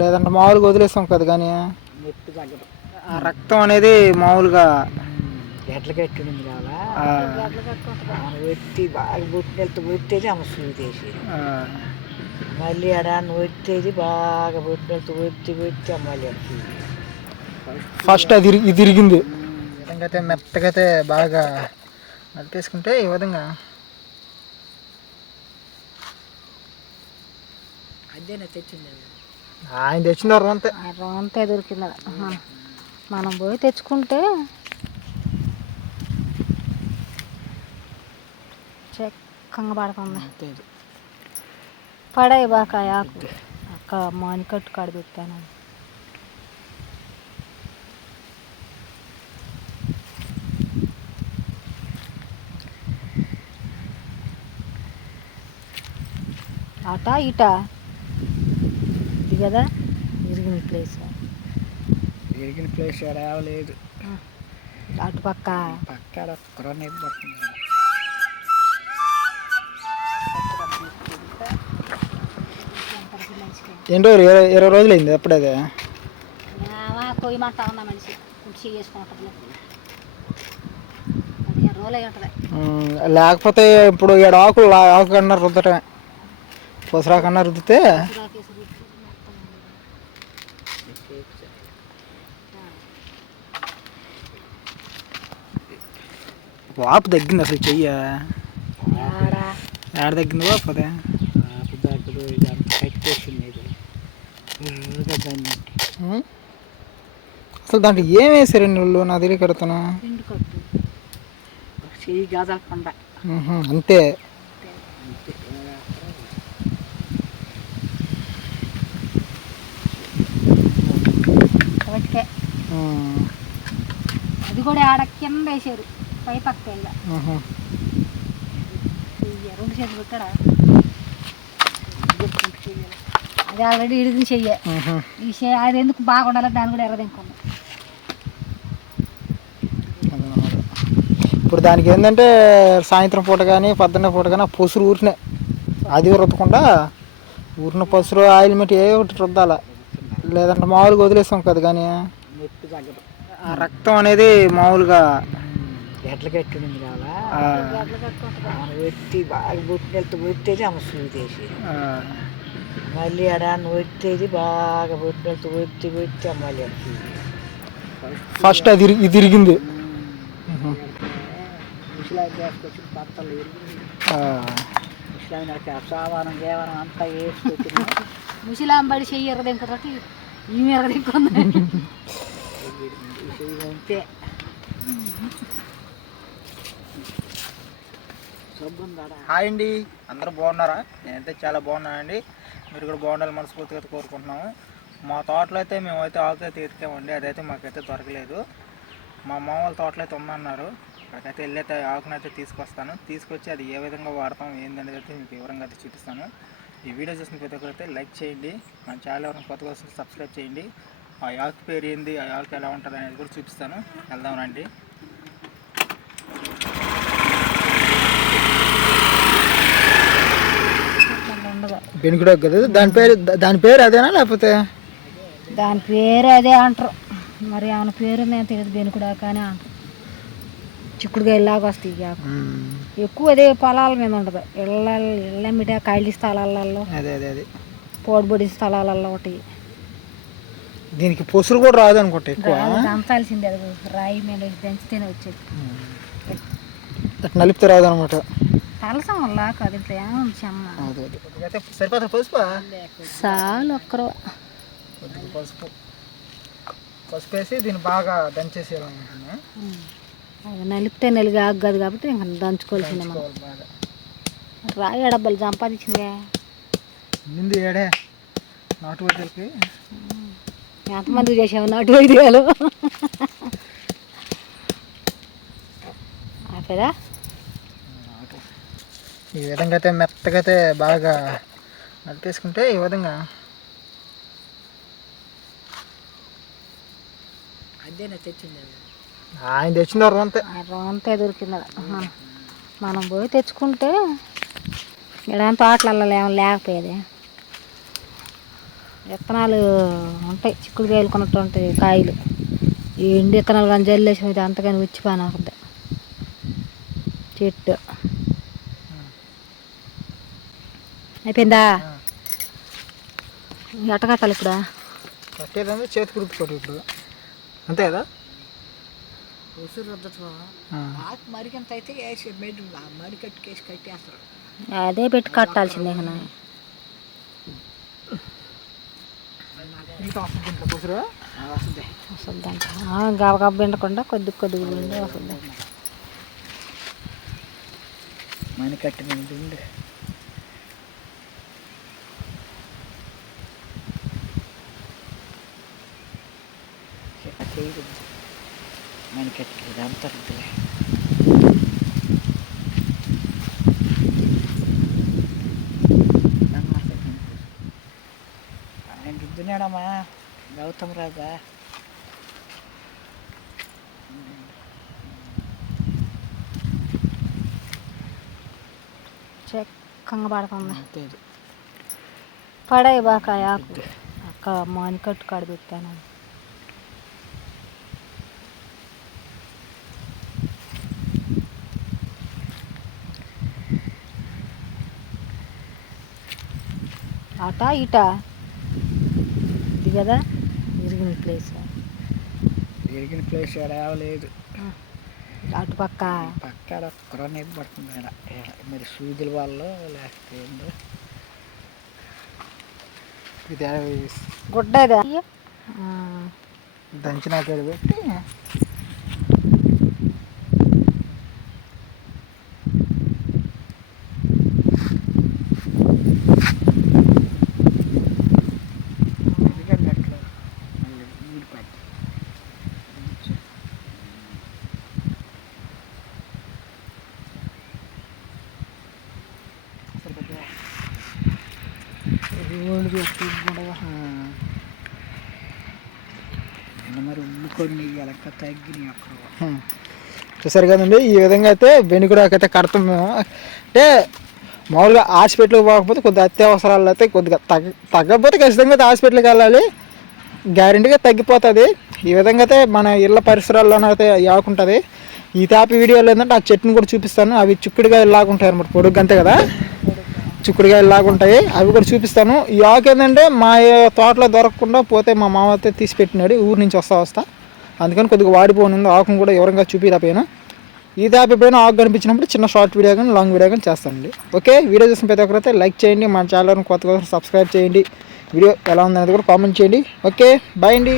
లేదంటే మామూలుగా వదిలేస్తాం కదా. కానీ నొప్పి తగ్గదు. ఆ రక్తం అనేది మామూలుగా గడ్డలు కట్టింది కావాలా ఒత్తి బాగా బొట్టినెళ్తే ఒత్తేది ఆమె సూదేసేది. మళ్ళీ అడాన్ని ఒత్తేది బాగా బొట్టినెళ్తే ఒత్తి మళ్ళీ సూది. ఫస్ట్ అది తిరిగింది. ఈ విధంగా అయితే మెత్తగా అయితే బాగా నలిపేసుకుంటే ఈ విధంగా అదేనా తెచ్చింది. ఆయన తెచ్చిన రొంతే రొంతే దొరికింది. మనం పోయి తెచ్చుకుంటే చెక్కంగా పడుతుంది. పడాయి బాగా ఆకు అక్క మానికట్టు కాడ పెట్టాను. అటా ఇటా ఇది కదా ఇరిగిన ప్లేస్. ఇరిగిన ప్లేస్ రావలేదు. అటు పక్క పక్క కరోనా పడుతుంది. ఎన్ని రోజులు 20 రోజులు అయింది ఎప్పుడు అదే కొయ్యమంటా ఉన్నా మనిషి కుర్చీ చేసుకుంటుంది. 15 రోజులు అయి ఉంటుంది. లేకపోతే ఇప్పుడు 7 ఆకు కన్నా రుద్దటమే. పొసరా కన్నా రుద్దితే వాపు తగ్గింది. అసలు చెయ్య ఏడ తగ్గింది వాపు? అదే అసలు దాంట్లో ఏం వేసారండి వాళ్ళు? నా దగ్గర కడతాను అంతే. అది కూడా ఆడ కింద వేసారు పై పక్క. రెండు చేతులు పెట్టారా? అది ఆల్రెడీ ఇడిగిన చెయ్యి. ఈ అది ఎందుకు బాగుండాలి దాన్ని కూడా ఎర్రదింకున్నాం. ఇప్పుడు దానికి ఏంటంటే సాయంత్రం పూట కానీ పొద్దున్న పూట కానీ పసురు ఊరినే అది రుద్దకుండా ఊరిన పసురు ఆయిల్మెంట్ ఏ ఒకటి రుద్దాల. లేదంటే మామూలుగా వదిలేస్తాం కదా. కానీ నొప్పి తగ్గదు. ఆ రక్తం అనేది మామూలుగా గడ్డలు కట్టింది కావాలా ఒత్తి బాగా బొట్టినెళ్తే ఒత్తేది ఆమె సూదేసేది. మళ్ళీ అడాన్ని ఒత్తేది బాగా బొట్టినెళ్తే ఒత్తి మళ్ళీ సూది. ఫస్ట్ అది తిరిగింది. ముసలాయి వేసుకొచ్చి పత్తలు ముసలాయి సామానం కేవలం అంతా వేసుకొచ్చి ముసలాంబడి చెయ్యి ఎర్రదింకతోటి ఈమె ఎర్రదింకుంది. అంతే. హాయ్ అండి, అందరూ బాగున్నారా? నేనైతే చాలా బాగున్నానండి. మీరు కూడా బాగుండాలి మనస్ఫూర్తిగా కోరుకుంటున్నాము. మా తోటలో అయితే మేమైతే ఆకు అయితే ఎతికామండి. అదైతే మాకైతే దొరకలేదు. మా మామూలు తోటలో అయితే ఉందన్నారు. అక్కడికైతే వెళ్ళైతే ఆకునైతే తీసుకొస్తాను. తీసుకొచ్చి అది ఏ విధంగా వాడతాం ఏందనేది అయితే మీకు వివరంగా అయితే చూపిస్తాను. ఈ వీడియో చూసిన ప్రతి ఒక్కరైతే లైక్ చేయండి. మన ఛానల్ ఎవరైనా కొత్తగా వస్తే సబ్స్క్రైబ్ చేయండి. ఆ ఆకు పేరు ఏంది, ఆ ఆకు ఎలా ఉంటుంది అనేది కూడా చూపిస్తాను. వెళ్దాం రండి. బెనికుడాకు కదా దాని పేరు అదేనా లేకపోతే? దాని పేరు అదే అంటారు. మరి ఆమె పేరు నేను తెలియదు. బెనికుడాకు అని అంటారు. చిక్కుడుకాయలాగా వస్తాయి ఇక ఎక్కువ అదే పొలాల మీద ఉండదు. ఇళ్ళమిట ఖాళీ స్థలాలలో అదే అదే అదే పోడుబడి స్థలాలలో ఒకటి. దీనికి పొసురు కూడా రాదు అనుకుంటా. ఎక్కువ దంచాల్సిందే. అది రాయి మీద దంచితేనే వచ్చేది. నలిపితే రాదు అనమాట. తలసం వల్ల కాదు ఏముంది చెమ్మ. సరిపోతుంది పసుపు చాలు ఒక్కరు పసుపు వేసి దీన్ని బాగా దంచేసేయాలనుకుంటున్నా. నలిపితే నలిగి ఆగదు కాబట్టి ఇంకా దంచుకోవాల్సిందే. మనం రాయి డబ్బాలు సంపాదించినవే ముందు ఏడే నాటు వైద్యులకి ఎంతమంది చేసావు నాటు వైద్యాలు? ఆపేదా? ఈ విధంగా అయితే మెత్తగా అయితే బాగా నలిపేసుకుంటే ఈ విధంగా అదేనా తెచ్చింది. ఆయన తెచ్చిన రొంతే దొరికింది. మనం పోయి తెచ్చుకుంటే ఇక్కడ తోటలలో ఏమైనా లేకపోయేది. విత్తనాలు ఉంటాయి, చిక్కుడుకాయలు కొన్నట్టు ఉంటాయి కాయలు. ఈ ఎండు విత్తనాలు కానీ జల్లేసి అయితే అంతగాని వచ్చి పని అవుతుంది చెట్టు. అయిపోయిందా? ఎట్ట కట్టాలి ఇప్పుడు? కట్టేదంటే చేతికి రుద్దుకోరు ఇప్పుడు, అంతే కదా? ఉసురు రుద్దటం ఆకు మరిగంత అయితే వేసి మడి కట్టుకేసి కట్టేస్తారు. అదే పెట్టి కట్టాల్సిందే కదా. ఇంకా వస్తుంది ఇంట్లో కూసురు వస్తుంది. వస్తుందంట గబగబ పిండకుండా కొద్ది కొద్దిగా పిండి వస్తుంది. మని కట్టిన పిండి చేయదు. మని కట్టలేదు అంత రుద్దులే. ఆయన రుద్దునాడమ్మా గౌతమ్ రాజా. చెక్కంగా పడుతుంది. అంతే పడాయి బాగా ఆకు. అక్క మాని కట్టు కాడ పెట్టాను. అటా ఇటా ఇది కదా విరిగిన ప్లేస్. విరిగిన ప్లేస్ రావలేదు. అటు పక్క పక్క ఒక్కరో నొప్పి పడుతుంది ఇక్కడ. మరి సూదుల వాళ్ళు లేకపోతే ఏందో గుడ్డ దంచిన పెట్టి మరి ఉమ్ముకొని ఎలక్క తగ్గినాయి అక్కడ. చూసారు కదండి, ఈ విధంగా అయితే బెనికురాకు అయితే కడతాం మేము. అంటే మామూలుగా హాస్పిటల్కి పోకపోతే కొద్దిగా అత్యవసరాలు అయితే కొద్దిగా తగ్గకపోతే ఖచ్చితంగా అయితే హాస్పిటల్కి వెళ్ళాలి, గ్యారెంటీగా తగ్గిపోతుంది. ఈ విధంగా అయితే మన ఇళ్ళ పరిసరాల్లోనైతే ఆకుంటుంది. ఈ తాపి వీడియోలో ఏంటంటే ఆ చెట్టుని కూడా చూపిస్తాను. అవి చిక్కుడుకాయలు లాగుంటాయి అనమాట, పొడుగు అంతే కదా, చిక్కుడుకాయలు లాగుంటాయి, అవి కూడా చూపిస్తాను. ఈ ఆకు ఏంటంటే మా తోటలో దొరకకుండా పోతే మా మామ అయితే తీసి పెట్టినాడు, ఊరు నుంచి వస్తా అందుకని కొద్దిగా వాడిపోయింది. ఆకును కూడా వివరంగా చూపించలేకపోయినా. ఈ తాపిపోయినా ఆకు కనిపించినప్పుడు చిన్న షార్ట్ వీడియో కానీ లాంగ్ వీడియో కానీ చేస్తానండి. ఓకే, వీడియో చూసిన ప్రతి ఒక్కరైతే లైక్ చేయండి, మన ఛానల్ని కొత్తగా సబ్స్క్రైబ్ చేయండి, వీడియో ఎలా ఉందనేది కూడా కామెంట్ చేయండి. ఓకే, బాయ్ అండి.